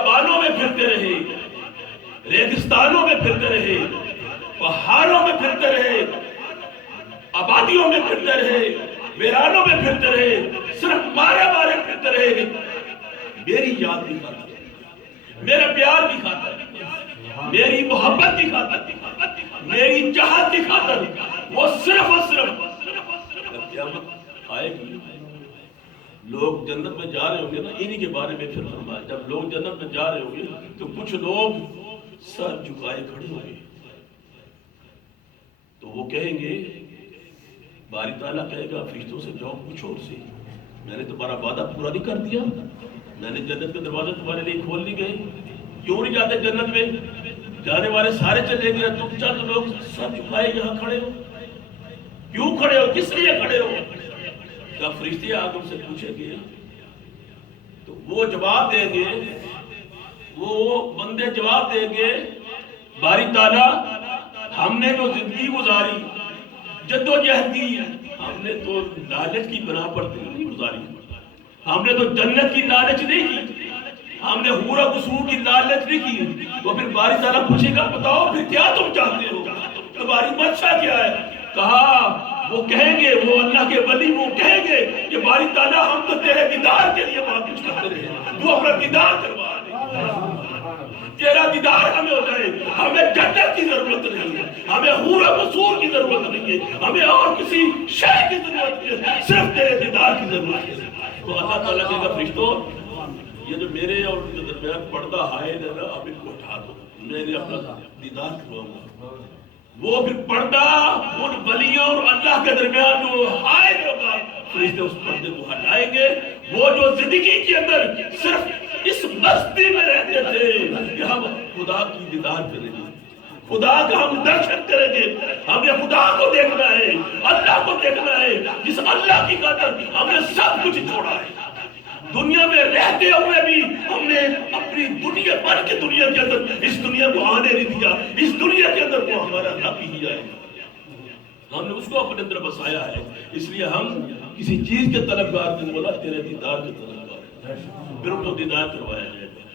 بیابانوں میں پھرتے رہے، ریگستانوں میں پھرتے رہے، پہاڑوں میں پھرتے رہے، آبادیوں میں پھرتے رہے، ویرانوں میں پھرتے رہے، صرف مارے مارے پھرتے رہے، میری یاد کی خاطر، میرے پیار کی خاطر، میری محبت کی خاطر، میری چاہت کی خاطر، وہ صرف اور صرف جب قیامت آئے گی، لوگ جنت میں جا رہے ہوں گے نا، انہی کے بارے میں پھر فرمایا، جب لوگ جنت میں جا رہے ہوں گے تو کچھ لوگ سر جھکائے کھڑے ہوں گے، تو وہ کہیں گے، باری تعالیٰ کہے گا فرشتوں سے جاؤ پوچھو ان سے، میں نے تمہارا وعدہ پورا نہیں کر دیا، میں نے جنت کے دروازے تمہارے لیے کھول نہیں گئے، کیوں نہیں جاتے جنت میں؟ جانے والے سارے چلے گئے، تم چند لوگ سر جھکائے یہاں کھڑے ہو، کیوں کھڑے ہو، کس لیے کھڑے ہو؟ جب فرشتے آدم سے پوچھیں گے تو وہ جواب دیں گے، وہ بندے جواب دیں گے، باری تعالیٰ ہم نے جو زندگی گزاری، جدوجہد کی، ہم نے تو لالچ کی بنا پر نہیں گزاری، ہم نے تو جنت کی لالچ نہیں کی، ہم نے حور و قصور کی لالچ نہیں کی، تو پھر باری تعالیٰ پوچھے گا بتاؤ پھر کیا تم چاہتے ہو، تمہاری منشا کیا ہے؟ کہا وہ کہیں گے، وہ اللہ کے ولی وہ کہیں گے کہ باری تعالیٰ ہم تو تیرے دیدار کے لیے بہت کچھ کرتے رہے، تو اپنا دیدار کروا دے، تیرا دیدار ہمیں ہو جائے، ہمیں جنت کی ضرورت نہیں ہے، ہمیں حور و قصور کی ضرورت نہیں ہے، ہمیں اور کسی شے کی ضرورت نہیں ہے، صرف تیرے دیدار کی ضرورت ہے۔ تو اللہ تعالیٰ کہے گا فرشتوں یہ جو میرے اور ان کے درمیان پردہ حائل ہے نا، اب ان کو اٹھا دو، میں نے اپنا دیدار کرواؤں گا۔ وہ پھر پردہ ان ولیوں اور اللہ کے درمیان جو حائل ہوگا، فرشتے اس پردے کو ہٹائیں گے۔ وہ جو زندگی کے اندر صرف اس مستی میں رہتے تھے کہ ہم خدا کی دیدار کریں گے، خدا کا ہم درشن کریں گے، ہم نے خدا کو دیکھنا ہے، اللہ کو دیکھنا ہے، جس اللہ کی خاطر ہم نے سب کچھ چھوڑا ہے۔ دنیا میں رہتے ہوئے بھی ہم نے اپنی دنیا بھر کی دنیا کے اندر اس دنیا کو آنے نہیں دیا، اس دنیا کے اندر وہ ہمارا رب ہی ہے، ہم نے اس کو اپنے اندر بسایا ہے، اس لیے ہم کسی چیز کے طلبگار نہیں، بولا تیرے دیدار کے طلبگار، پھر ان کو دیدار کروایا جائے گا۔